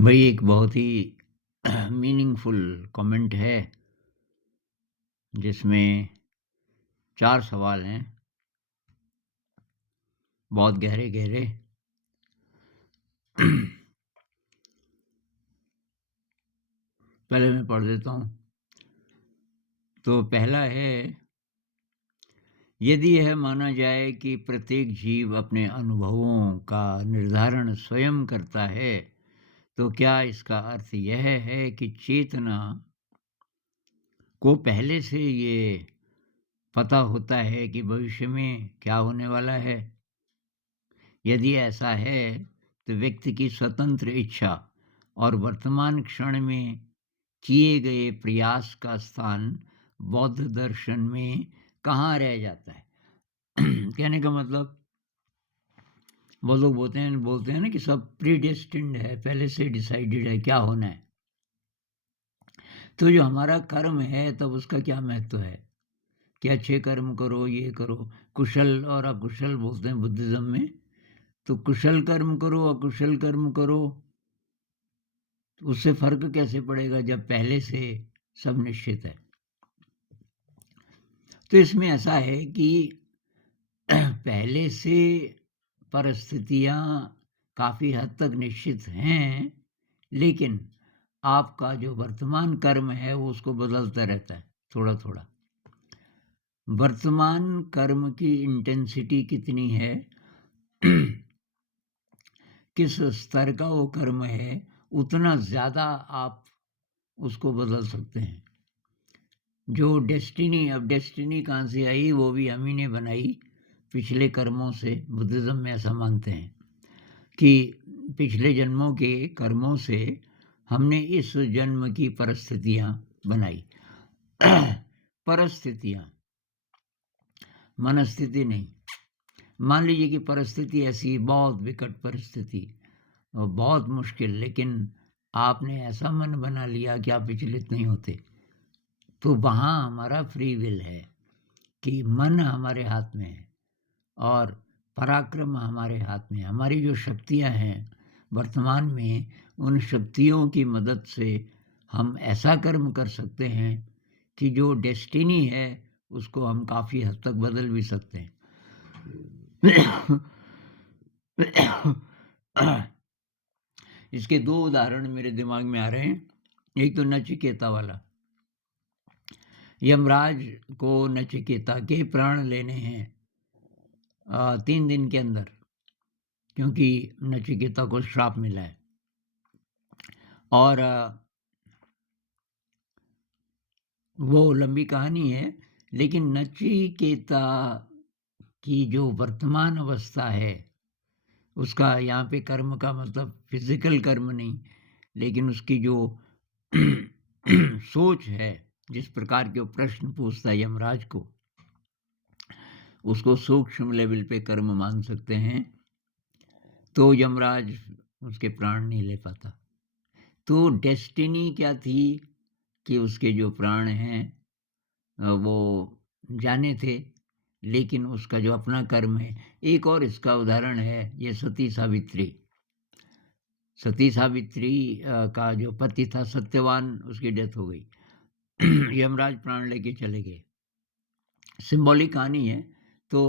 भाई एक बहुत ही मीनिंगफुल कमेंट है जिसमें 4 सवाल हैं, बहुत गहरे-गहरे। पहले मैं पढ़ देता हूँ। तो पहला है, यदि यह माना जाए कि प्रत्येक जीव अपने अनुभवों का निर्धारण स्वयं करता है, तो क्या इसका अर्थ यह है कि चेतना को पहले से ये पता होता है कि भविष्य में क्या होने वाला है? यदि ऐसा है, तो व्यक्ति की स्वतंत्र इच्छा और वर्तमान क्षण में किए गए प्रयास का स्थान बौद्ध दर्शन में कहाँ रह जाता है? कहने का मतलब, वो लोग बोलते हैं ना कि सब प्रीडेस्टिन्ड है, पहले से डिसाइडेड है क्या होना है। तो जो हमारा कर्म है, तब उसका क्या महत्व है कि अच्छे कर्म करो, ये करो। कुशल और अकुशल बोलते हैं बुद्धिज्म में। तो कुशल कर्म करो, अकुशल कर्म करो, तो उससे फ़र्क कैसे पड़ेगा जब पहले से सब निश्चित है? तो इसमें ऐसा है कि पहले से परिस्थितियाँ काफ़ी हद तक निश्चित हैं, लेकिन आपका जो वर्तमान कर्म है वो उसको बदलता रहता है थोड़ा-थोड़ा। वर्तमान कर्म की इंटेंसिटी कितनी है, किस स्तर का वो कर्म है, उतना ज़्यादा आप उसको बदल सकते हैं। जो डेस्टिनी, अब डेस्टिनी कहाँ से आई, वो भी हम ही ने बनाई पिछले कर्मों से। बुद्धिज़्म में ऐसा मानते हैं कि पिछले जन्मों के कर्मों से हमने इस जन्म की परिस्थितियाँ बनाई। परिस्थितियाँ, मनस्थिति नहीं। मान लीजिए कि परिस्थिति ऐसी बहुत विकट परिस्थिति और बहुत मुश्किल, लेकिन आपने ऐसा मन बना लिया कि आप विचलित नहीं होते। तो वहाँ हमारा फ्री विल है कि मन हमारे हाथ में है और पराक्रम हमारे हाथ में है। हमारी जो शक्तियाँ हैं वर्तमान में, उन शक्तियों की मदद से हम ऐसा कर्म कर सकते हैं कि जो डेस्टिनी है उसको हम काफ़ी हद तक बदल भी सकते हैं। इसके 2 उदाहरण मेरे दिमाग में आ रहे हैं। एक तो नचिकेता वाला। यमराज को नचिकेता के प्राण लेने हैं 3 दिन के अंदर, क्योंकि नचिकेता को श्राप मिला है। और वो लंबी कहानी है, लेकिन नचिकेता की जो वर्तमान अवस्था है, उसका यहाँ पे कर्म का मतलब फिज़िकल कर्म नहीं, लेकिन उसकी जो सोच है, जिस प्रकार के वो प्रश्न पूछता है यमराज को, उसको सूक्ष्म लेवल पे कर्म मान सकते हैं। तो यमराज उसके प्राण नहीं ले पाता। तो डेस्टिनी क्या थी कि उसके जो प्राण हैं वो जाने थे, लेकिन उसका जो अपना कर्म है। एक और इसका उदाहरण है, ये सती सावित्री। सती सावित्री का जो पति था सत्यवान, उसकी डेथ हो गई। यमराज प्राण लेके चले गए। सिंबॉलिक कहानी है। तो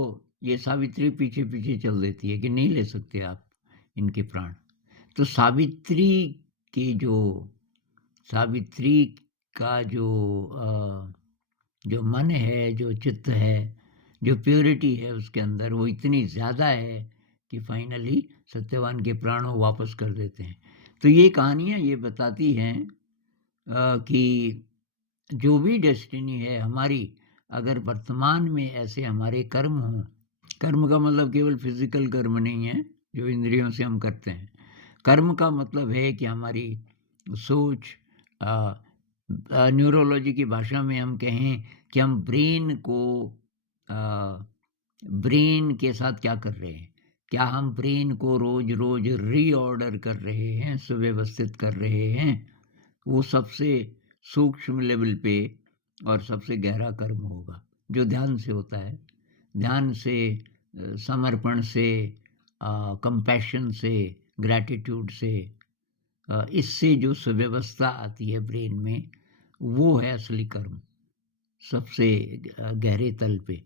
ये सावित्री पीछे-पीछे चल देती है कि नहीं ले सकते आप इनके प्राण। तो सावित्री का जो मन है, जो चित्त है, जो प्योरिटी है उसके अंदर, वो इतनी ज़्यादा है कि फाइनली सत्यवान के प्राण वो वापस कर देते हैं। तो ये कहानियाँ ये बताती हैं कि जो भी डेस्टिनी है हमारी, अगर वर्तमान में ऐसे हमारे कर्म हों, कर्म का मतलब केवल फिज़िकल कर्म नहीं है, जो इंद्रियों से हम करते हैं। कर्म का मतलब है कि हमारी सोच, न्यूरोलॉजी की भाषा में हम कहें कि हम ब्रेन के साथ क्या कर रहे हैं। क्या हम ब्रेन को रोज़-रोज़ रीऑर्डर कर रहे हैं, सुव्यवस्थित कर रहे हैं? वो सबसे सूक्ष्म लेवल पे और सबसे गहरा कर्म होगा, जो ध्यान से होता है। ध्यान से, समर्पण से, कंपैशन से, ग्रैटिट्यूड से, इससे जो सुव्यवस्था आती है ब्रेन में, वो है असली कर्म, सबसे गहरे तल पे।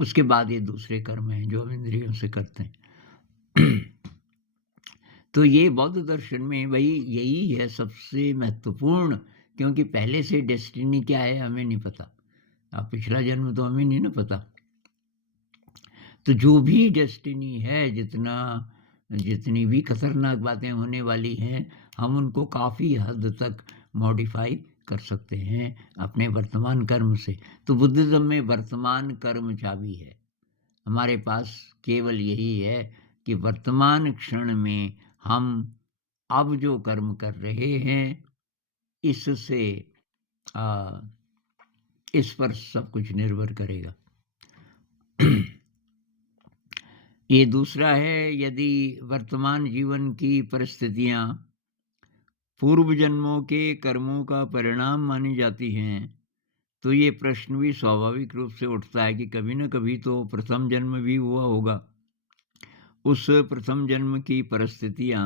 उसके बाद ये दूसरे कर्म हैं जो हम इंद्रियों से करते हैं। तो ये बौद्ध दर्शन में भई यही है सबसे महत्वपूर्ण, क्योंकि पहले से डेस्टिनी क्या है हमें नहीं पता। अब पिछला जन्म तो हमें नहीं ना पता। तो जो भी डेस्टिनी है, जितनी भी खतरनाक बातें होने वाली हैं, हम उनको काफ़ी हद तक मॉडिफ़ाई कर सकते हैं अपने वर्तमान कर्म से। तो बुद्धिज़्म में वर्तमान कर्म चाबी है। हमारे पास केवल यही है कि वर्तमान क्षण में हम अब जो कर्म कर रहे हैं, इससे अ, इस पर सब कुछ निर्भर करेगा। ये दूसरा है, यदि वर्तमान जीवन की परिस्थितियाँ पूर्व जन्मों के कर्मों का परिणाम मानी जाती हैं, तो ये प्रश्न भी स्वाभाविक रूप से उठता है कि कभी न कभी तो प्रथम जन्म भी हुआ होगा। उस प्रथम जन्म की परिस्थितियाँ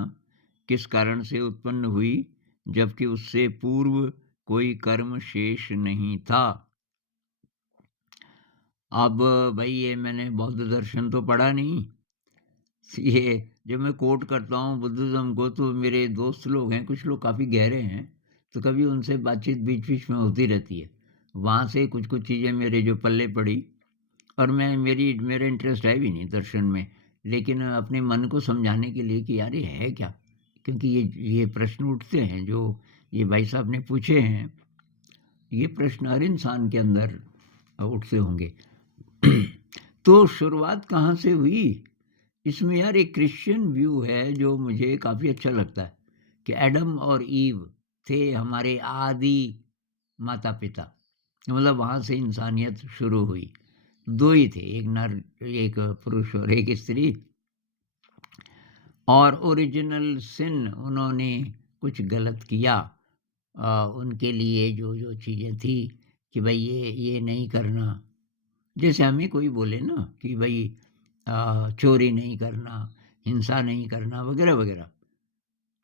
किस कारण से उत्पन्न हुई, जबकि उससे पूर्व कोई कर्म शेष नहीं था। अब भाई ये मैंने बौद्ध दर्शन तो पढ़ा नहीं। ये जब मैं कोट करता हूँ बुद्धिज़्म को, तो मेरे दोस्त लोग हैं, कुछ लोग काफ़ी गहरे हैं, तो कभी उनसे बातचीत बीच-बीच में होती रहती है। वहाँ से कुछ-कुछ चीज़ें मेरे जो पल्ले पड़ी, और मेरा इंटरेस्ट है भी नहीं दर्शन में, लेकिन अपने मन को समझाने के लिए कि यार ये है क्या? क्योंकि ये प्रश्न उठते हैं जो ये भाई साहब ने पूछे हैं, ये प्रश्न हर इंसान के अंदर उठते होंगे। तो शुरुआत कहाँ से हुई? इसमें यार एक क्रिश्चियन व्यू है जो मुझे काफ़ी अच्छा लगता है, कि एडम और ईव थे हमारे आदि माता-पिता। मतलब वहाँ से इंसानियत शुरू हुई। 2 ही थे, एक नर, एक पुरुष और एक स्त्री। और ओरिजिनल सिन उन्होंने कुछ गलत किया। उनके लिए जो चीज़ें थी कि भई ये नहीं करना। जैसे हमें कोई बोले ना कि भई चोरी नहीं करना, हिंसा नहीं करना वगैरह-वगैरह।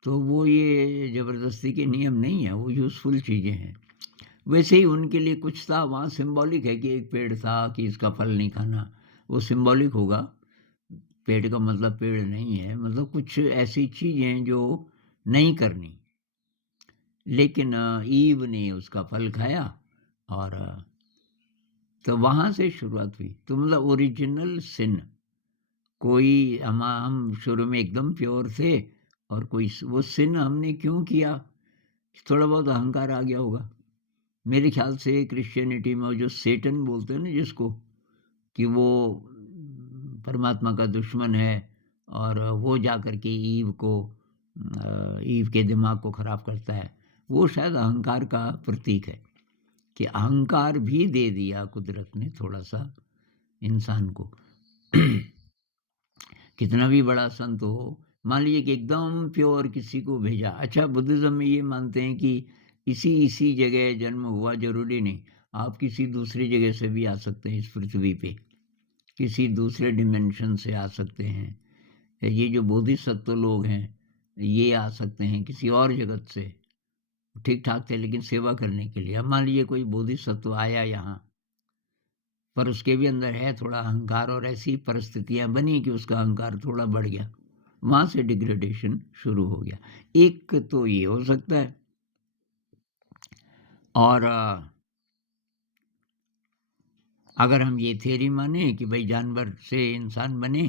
तो वो ये ज़बरदस्ती के नियम नहीं है, वो यूज़फुल चीज़ें हैं। वैसे ही उनके लिए कुछ था वहाँ, सिंबॉलिक है कि एक पेड़ था कि इसका फल नहीं खाना, वो सिंबॉलिक होगा। पेड़ का मतलब पेड़ नहीं है, मतलब कुछ ऐसी चीज़ें जो नहीं करनी। लेकिन ईव ने उसका फल खाया, और तो वहाँ से शुरुआत हुई। तो मतलब ओरिजिनल सिन, कोई हम शुरू में एकदम प्योर थे, और कोई वो सिन हमने क्यों किया? थोड़ा बहुत अहंकार आ गया होगा। मेरे ख्याल से क्रिश्चियनिटी में वो जो सेटन बोलते हैं ना जिसको, कि वो परमात्मा का दुश्मन है, और वो जा कर के ईव के दिमाग को ख़राब करता है। वो शायद अहंकार का प्रतीक है, कि अहंकार भी दे दिया कुदरत ने थोड़ा-सा इंसान को। कितना भी बड़ा संत हो, मान लीजिए कि एकदम प्योर किसी को भेजा। अच्छा, बुद्धिज़्म में ये मानते हैं कि इसी जगह जन्म हुआ ज़रूरी नहीं, आप किसी दूसरी जगह से भी आ सकते हैं इस पृथ्वी पे, किसी दूसरे डिमेंशन से आ सकते हैं। ये जो बोधिसत्व लोग हैं, ये आ सकते हैं किसी और जगत से, ठीक-ठाक थे लेकिन सेवा करने के लिए। अब मान लीजिए कोई बोधिसत्व आया यहाँ, पर उसके भी अंदर है थोड़ा अहंकार, और ऐसी परिस्थितियाँ बनी कि उसका अहंकार थोड़ा बढ़ गया। वहाँ से डिग्रेडेशन शुरू हो गया। एक तो ये हो सकता है, और अगर हम ये थ्योरी माने कि भाई जानवर से इंसान बने,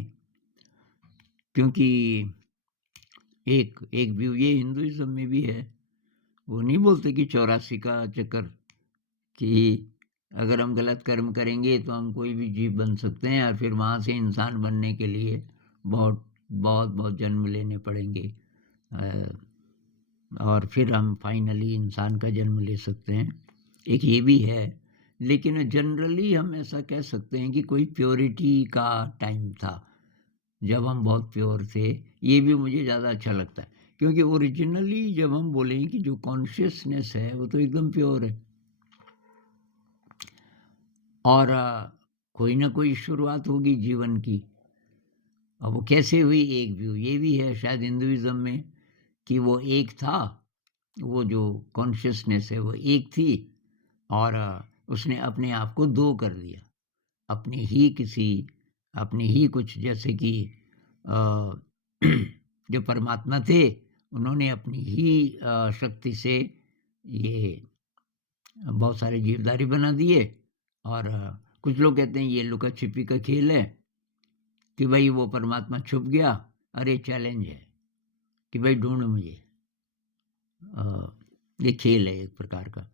क्योंकि एक एक व्यू ये हिंदुइज़्म में भी है। वो नहीं बोलते कि 84 का चक्कर, कि अगर हम गलत कर्म करेंगे तो हम कोई भी जीव बन सकते हैं, और फिर वहाँ से इंसान बनने के लिए बहुत जन्म लेने पड़ेंगे। अ, और फिर हम फाइनली इंसान का जन्म ले सकते हैं। एक ये भी है, लेकिन जनरली हम ऐसा कह सकते हैं कि कोई प्योरिटी का टाइम था, जब हम बहुत प्योर थे। ये भी मुझे ज़्यादा अच्छा लगता है, क्योंकि ओरिजिनली जब हम बोलें कि जो कॉन्शियसनेस है वो तो एकदम प्योर है, और कोई ना कोई शुरुआत होगी जीवन की। अब वो कैसे हुई, एक व्यू ये भी है शायद हिंदुइज़्म में, कि वो एक था, वो जो कॉन्शियसनेस है वो एक थी और उसने अपने आप को 2 कर दिया। अपने ही किसी अपने ही कुछ जैसे कि अ, जो परमात्मा थे, उन्होंने अपनी ही शक्ति से ये बहुत सारे जीवधारी बना दिए और कुछ लोग कहते हैं ये लुका-छिपी का खेल है कि भई वो परमात्मा छुप गया, अरे चैलेंज है कि भई ढूँढ मुझे। अ, ये खेल है एक प्रकार का।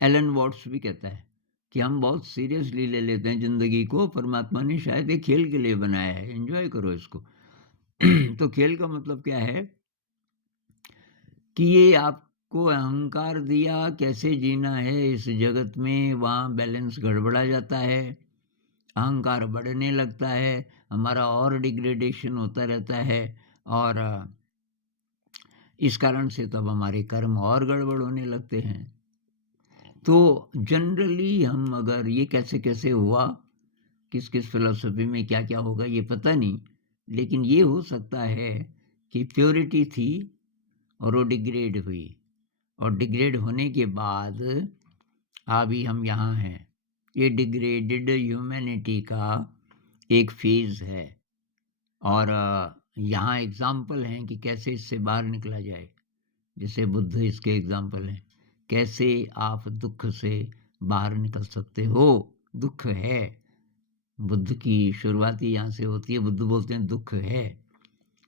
एलन वाट्स भी कहता है कि हम बहुत सीरियसली ले लेते हैं ज़िंदगी को, परमात्मा ने शायद एक खेल के लिए बनाया है, एन्जॉय करो इसको। तो खेल का मतलब क्या है कि ये आपको अहंकार दिया, कैसे जीना है इस जगत में, वहाँ बैलेंस गड़बड़ा जाता है, अहंकार बढ़ने लगता है, हमारा और डिग्रेडेशन होता रहता है और इस कारण से तब हमारे कर्म और गड़बड़ होने लगते हैं। तो जनरली हम अगर ये कैसे-कैसे हुआ, किस-किस फ़िलॉसफ़ी में क्या-क्या होगा ये पता नहीं, लेकिन ये हो सकता है कि प्योरिटी थी और वो डिग्रेड हुई और डिग्रेड होने के बाद अभी हम यहाँ हैं। ये डिग्रेडेड ह्यूमैनिटी का एक फ़ेज़ है और यहाँ एग्ज़ाम्पल हैं कि कैसे इससे बाहर निकला जाए। जैसे बुद्ध इसके एग्ज़ाम्पल हैं। कैसे आप दुःख से बाहर निकल सकते हो? दुःख है। बुद्ध की शुरुआत ही यहाँ से होती है। बुद्ध बोलते हैं दुःख है।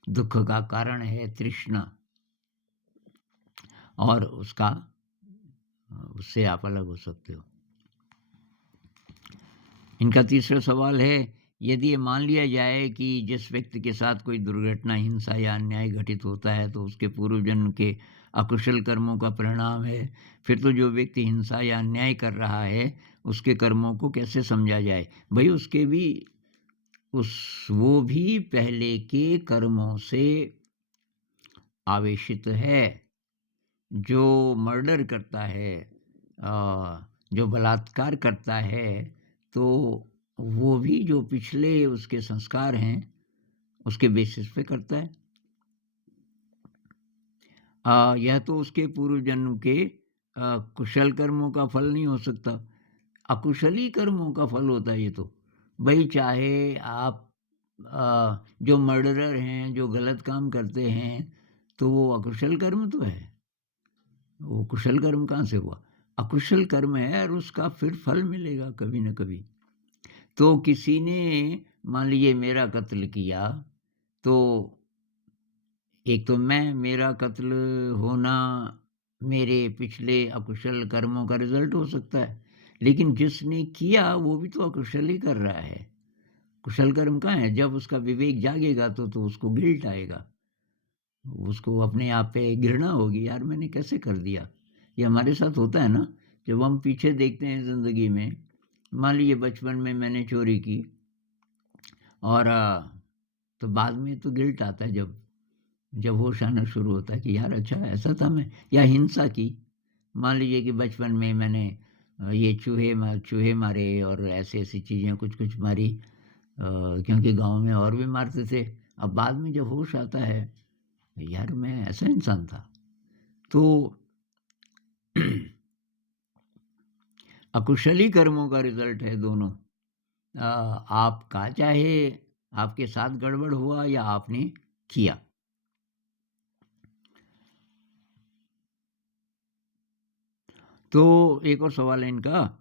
दुःख का कारण है तृष्णा और उससे आप अलग हो सकते हो। इनका तीसरा सवाल है, यदि ये मान लिया जाए कि जिस व्यक्ति के साथ कोई दुर्घटना, हिंसा या अन्याय घटित होता है तो उसके पूर्व जन्म के अकुशल कर्मों का परिणाम है, फिर तो जो व्यक्ति हिंसा या अन्याय कर रहा है, उसके कर्मों को कैसे समझा जाए? भई उसके भी वो भी पहले के कर्मों से आवेशित है। जो मर्डर करता है जो बलात्कार करता है, तो वो भी जो पिछले उसके संस्कार हैं, उसके बेसिस पे करता है। यह तो उसके पूर्व जन्म के कुशल कर्मों का फल नहीं हो सकता। अकुशली कर्मों का फल होता है ये तो। भई चाहे आप जो मर्डरर हैं, जो गलत काम करते हैं, तो वो अकुशल कर्म तो है। वो कुशल कर्म कहाँ से हुआ? अकुशल कर्म है और उसका फिर फल मिलेगा कभी न कभी। तो किसी ने मान लीजिए मेरा कत्ल किया, तो एक तो मेरा कत्ल होना मेरे पिछले अकुशल कर्मों का रिज़ल्ट हो सकता है। लेकिन जिसने किया वो भी तो अकुशल ही कर रहा है। कुशल कर्म कहाँ है? जब उसका विवेक जागेगा तो उसको गिल्ट आएगा। उसको अपने आप पे घृणा होगी, यार मैंने कैसे कर दिया? ये हमारे साथ होता है ना, जब हम पीछे देखते हैं ज़िंदगी में, मान लीजिए बचपन में मैंने चोरी की और तो बाद में तो गिल्ट आता है जब होश आना शुरू होता है कि यार अच्छा ऐसा था मैं या हिंसा की। मान लीजिए कि बचपन में मैंने ये चूहे मारे और ऐसी-ऐसी चीज़ें कुछ-कुछ मारी क्योंकि गाँव में और भी मारते थे। अब बाद में जब होश आता है, यार मैं ऐसा इंसान था। तो अकुशली कर्मों का रिज़ल्ट है दोनों। आपका चाहे आपके साथ गड़बड़ हुआ या आपने किया। तो एक और सवाल है इनका,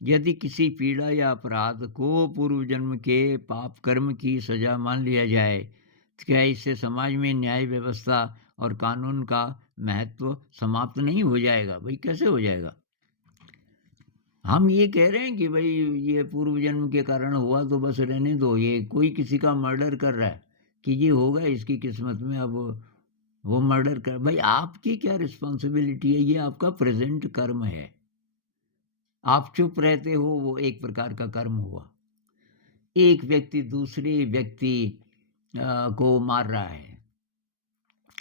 यदि किसी पीड़ा या अपराध को पूर्व जन्म के पाप कर्म की सज़ा मान लिया जाए, तो क्या इससे समाज में न्याय व्यवस्था और कानून का महत्व समाप्त नहीं हो जाएगा? भई कैसे हो जाएगा? हम ये कह रहे हैं कि भई ये पूर्व जन्म के कारण हुआ तो बस रहने दो, ये कोई किसी का मर्डर कर रहा है, कि ये होगा इसकी किस्मत में अब वो मर्डर कर भाई आपकी क्या रिस्पॉन्सिबिलिटी है? ये आपका प्रेज़ेंट कर्म है। आप चुप रहते हो वो एक प्रकार का कर्म हुआ। एक व्यक्ति दूसरे व्यक्ति को मार रहा है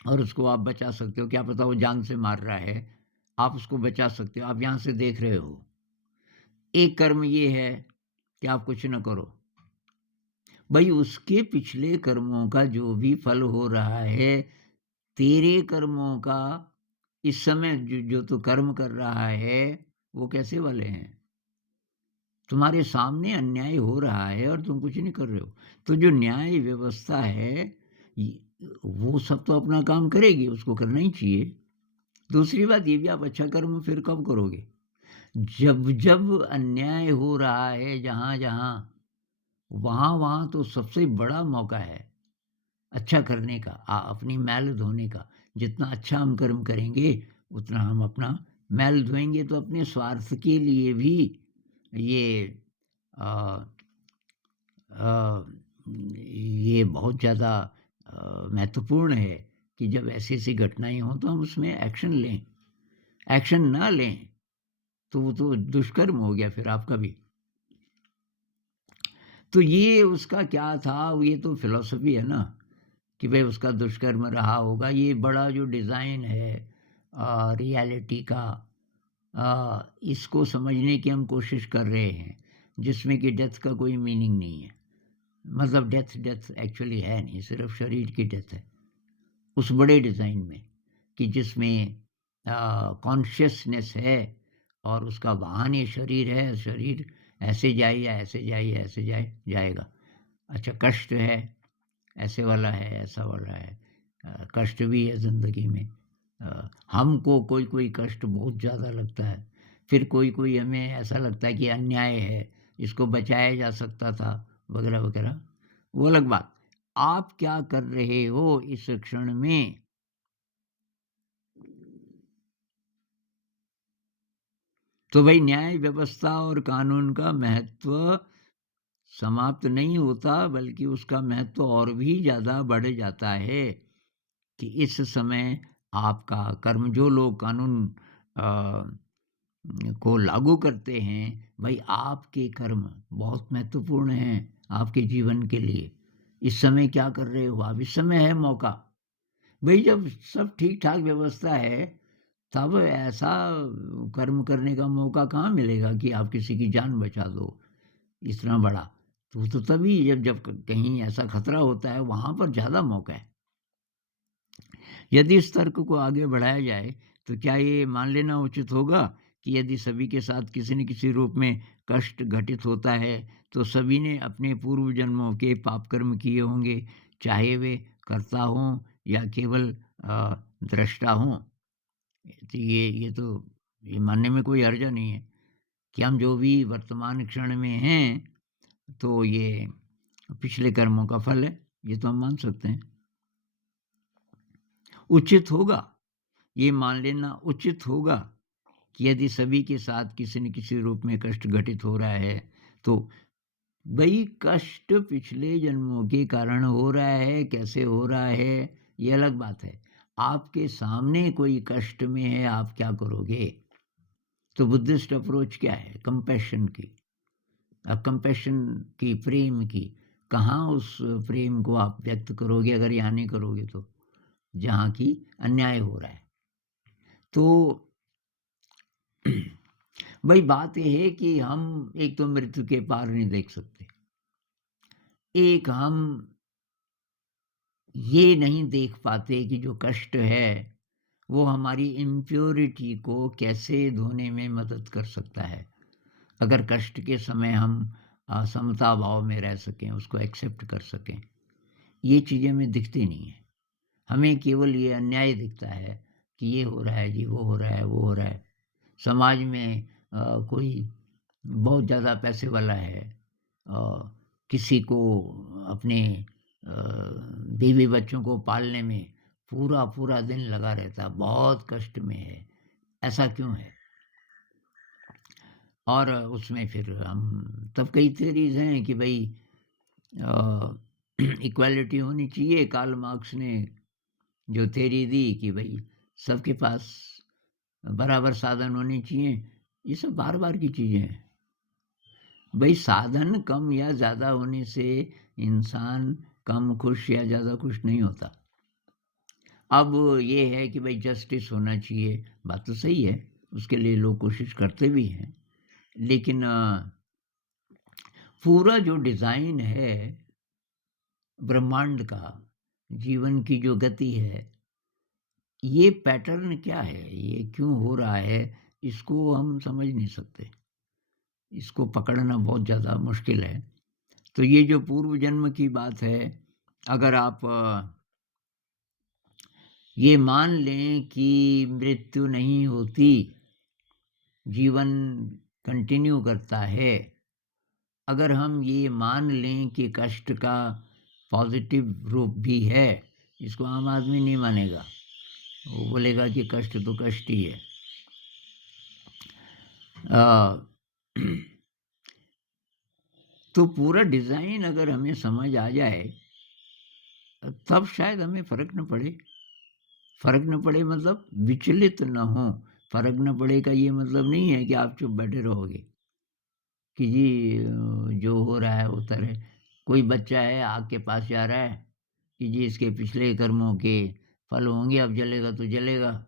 और उसको आप बचा सकते हो, क्या पता वो जान से मार रहा है, आप उसको बचा सकते हो, आप यहाँ से देख रहे हो। एक कर्म ये है कि आप कुछ न करो। भई उसके पिछले कर्मों का जो भी फल हो रहा है, तेरे कर्मों का इस समय जो जो तू कर्म कर रहा है, वो कैसे वाले हैं? तुम्हारे सामने अन्याय हो रहा है और तुम कुछ नहीं कर रहे हो। तो जो न्याय व्यवस्था है, ये वो सब तो अपना काम करेगी, उसको करना ही चाहिए। दूसरी बात ये भी, आप अच्छा कर्म फिर कब करोगे? जब अन्याय हो रहा है जहाँ-जहाँ, वहाँ-वहाँ तो सबसे बड़ा मौका है अच्छा करने का, अपनी मैल धोने का। जितना अच्छा हम कर्म करेंगे, उतना हम अपना मैल धोएँगे, तो अपने स्वार्थ के लिए भी ये अ अ, ये बहुत ज़्यादा महत्वपूर्ण है कि जब ऐसी-ऐसी घटनाएँ हों, तो हम उसमें एक्शन लें। एक्शन ना लें, तो वो तो दुष्कर्म हो गया फिर आपका भी। तो ये उसका क्या था, ये तो फ़िलॉसफ़ी है ना, कि भई उसका दुष्कर्म रहा होगा। ये बड़ा जो डिज़ाइन है रियलिटी का, इसको समझने की हम कोशिश कर रहे हैं, जिसमें कि डेथ का कोई मीनिंग नहीं है। मतलब डेथ डेथ एक्चुअली है नहीं, सिर्फ़ शरीर की डेथ है। उस बड़े डिज़ाइन में, कि जिसमें कॉन्शियसनेस है और उसका वाहन ये शरीर है, शरीर ऐसे जाए या ऐसे जाए या ऐसे जाए जाएगा। अच्छा, कष्ट है, ऐसे वाला है, ऐसा वाला है। कष्ट भी है ज़िंदगी में। हमको कोई-कोई कष्ट बहुत ज़्यादा लगता है। फिर कोई-कोई हमें ऐसा लगता है कि अन्याय है, इसको बचाया जा सकता था, वगैरह-वगैरह। वो अलग बात। आप क्या कर रहे हो इस क्षण में? तो भई न्याय व्यवस्था और कानून का महत्व समाप्त नहीं होता, बल्कि उसका महत्व और भी ज़्यादा बढ़ जाता है, कि इस समय आपका कर्म, जो लोग कानून अ, को लागू करते हैं, भई आपके कर्म बहुत महत्वपूर्ण हैं आपके जीवन के लिए। इस समय क्या कर रहे हो आप? इस समय है मौका। भई जब सब ठीक-ठाक व्यवस्था है, तब ऐसा कर्म करने का मौका कहाँ मिलेगा कि आप किसी की जान बचा दो, इतना बड़ा। तो तभी जब जब कहीं ऐसा खतरा होता है, वहाँ पर ज़्यादा मौका है। यदि इस तर्क को आगे बढ़ाया जाए, तो क्या ये मान लेना उचित होगा कि यदि सभी के साथ किसी न किसी रूप में कष्ट घटित होता है, तो सभी ने अपने पूर्व जन्मों के पाप कर्म किए होंगे, चाहे वे कर्ता हों या केवल दृष्टा हों? तो ये मानने में कोई हर्जा नहीं है कि हम जो भी वर्तमान क्षण में हैं, तो ये पिछले कर्मों का फल है। ये तो हम मान सकते हैं। उचित होगा, ये मान लेना उचित होगा कि यदि सभी के साथ किसी न किसी रूप में कष्ट घटित हो रहा है, तो भई कष्ट पिछले जन्मों के कारण हो रहा है, कैसे हो रहा है, ये अलग बात है। आपके सामने कोई कष्ट में है, आप क्या करोगे? तो बुद्धिस्ट अप्रोच क्या है? कंपैशन की। कंपैशन की, प्रेम की। कहाँ उस प्रेम को आप व्यक्त करोगे अगर यहाँ नहीं करोगे तो? जहाँ की अन्याय हो रहा है। तो वही बात ये है कि हम एक तो मृत्यु के पार नहीं देख सकते। एक हम ये नहीं देख पाते कि जो कष्ट है, वो हमारी इम्प्योरिटी को कैसे धोने में मदद कर सकता है। अगर कष्ट के समय हम समता भाव में रह सकें, उसको एक्सेप्ट कर सकें। ये चीज़ें हमें दिखती नहीं हैं। हमें केवल ये अन्याय दिखता है कि ये हो रहा है जी, वो हो रहा है, वो हो रहा है। समाज में कोई बहुत ज़्यादा पैसे वाला है, किसी को अपने बीवी बच्चों को पालने में पूरा-पूरा दिन लगा रहता है, बहुत कष्ट में है। ऐसा क्यों है? और उसमें फिर हम तब कई थ्योरीज़ हैं कि भई अ, इक्वालिटी होनी चाहिए। कार्ल मार्क्स ने जो थ्योरी दी कि भई सबके पास बराबर साधन होने चाहिए, ये सब बार-बार की चीज़ें हैं। भई साधन कम या ज़्यादा होने से इंसान कम खुश या ज़्यादा खुश नहीं होता। अब ये है कि भई जस्टिस होना चाहिए, बात तो सही है, उसके लिए लोग कोशिश करते भी हैं। लेकिन पूरा जो डिज़ाइन है ब्रह्मांड का, जीवन की जो गति है, ये पैटर्न क्या है? ये क्यों हो रहा है? इसको हम समझ नहीं सकते। इसको पकड़ना बहुत ज़्यादा मुश्किल है। तो ये जो पूर्व जन्म की बात है, अगर आप ये मान लें कि मृत्यु नहीं होती, जीवन कंटिन्यू करता है। अगर हम ये मान लें कि कष्ट का पॉज़िटिव रूप भी है, इसको आम आदमी नहीं मानेगा। वो बोलेगा कि कष्ट तो कष्ट ही है। अ, तो पूरा डिज़ाइन अगर हमें समझ आ जाए, तब शायद हमें फ़र्क न पड़े। फ़र्क न पड़े मतलब विचलित न हों। फ़र्क न पड़े का ये मतलब नहीं है कि आप चुप बैठे रहोगे कि जी जो हो रहा है होता रहे। कोई बच्चा है आग के पास जा रहा है कि जी इसके पिछले कर्मों के फल होंगे, अब जलेगा तो जलेगा।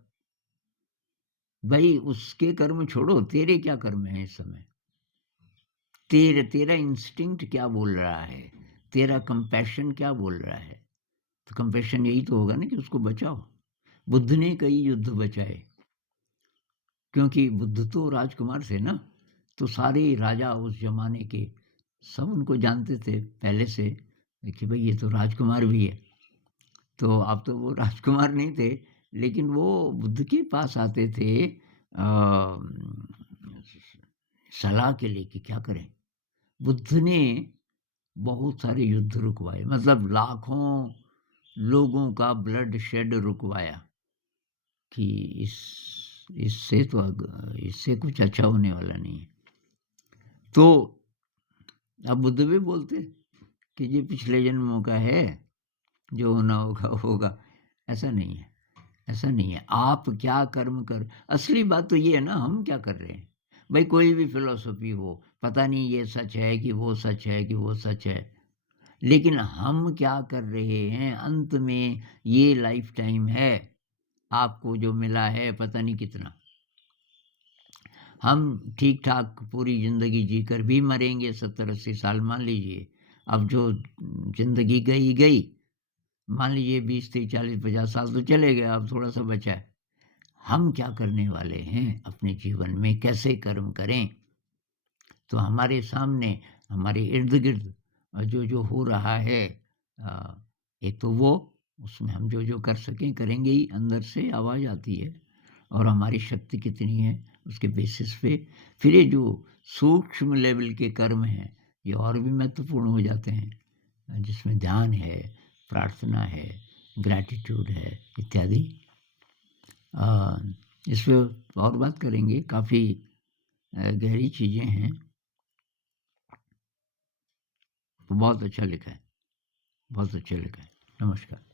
भई उसके कर्म छोड़ो, तेरे क्या कर्म हैं इस समय? तेरा इंस्टिंक्ट क्या बोल रहा है? तेरा कंपैशन क्या बोल रहा है? तो कंपैशन यही तो होगा ना कि उसको बचाओ। बुद्ध ने कई युद्ध बचाए, क्योंकि बुद्ध तो राजकुमार थे ना, तो सारे राजा उस ज़माने के सब उनको जानते थे पहले से कि भई ये तो राजकुमार भी है। तो अब तो वो राजकुमार नहीं थे, लेकिन वो बुद्ध के पास आते थे सलाह के लिए कि क्या करें? बुद्ध ने बहुत सारे युद्ध रुकवाए, मतलब लाखों लोगों का ब्लड शेड रुकवाया कि इस इससे तो इससे कुछ अच्छा होने वाला नहीं है। तो अब बुद्ध भी बोलते कि ये पिछले जन्मों का है, जो होना होगा होगा। ऐसा नहीं है, ऐसा नहीं है। आप क्या कर्म कर असली बात तो ये है ना, हम क्या कर रहे हैं? भई कोई भी फ़िलॉसफ़ी हो, पता नहीं ये सच है कि वो सच है कि वो सच है। लेकिन हम क्या कर रहे हैं? अंत में ये लाइफ़ टाइम है, आपको जो मिला है पता नहीं कितना। हम ठीक-ठाक पूरी ज़िंदगी जीकर भी मरेंगे 70-80 साल मान लीजिए। अब जो ज़िंदगी गई, गई। मान लीजिए 20, 30, 40, 50 साल तो चले गए, अब थोड़ा-सा बचा है। हम क्या करने वाले हैं अपने जीवन में? कैसे कर्म करें? तो हमारे सामने, हमारे इर्द-गिर्द जो-जो हो रहा है, अ, एक तो वो, उसमें हम जो-जो कर सकें करेंगे ही, अंदर से आवाज़ आती है और हमारी शक्ति कितनी है उसके बेसिस पे फिर ये जो सूक्ष्म लेवल के कर्म हैं, ये और भी महत्वपूर्ण हो जाते हैं, जिसमें ध्यान है, प्रार्थना है, ग्रैटिट्यूड है इत्यादि। अ, इस पे और बात करेंगे, काफ़ी गहरी चीज़ें हैं। तो बहुत अच्छा लिखा है, बहुत अच्छा लिखा है। नमस्कार।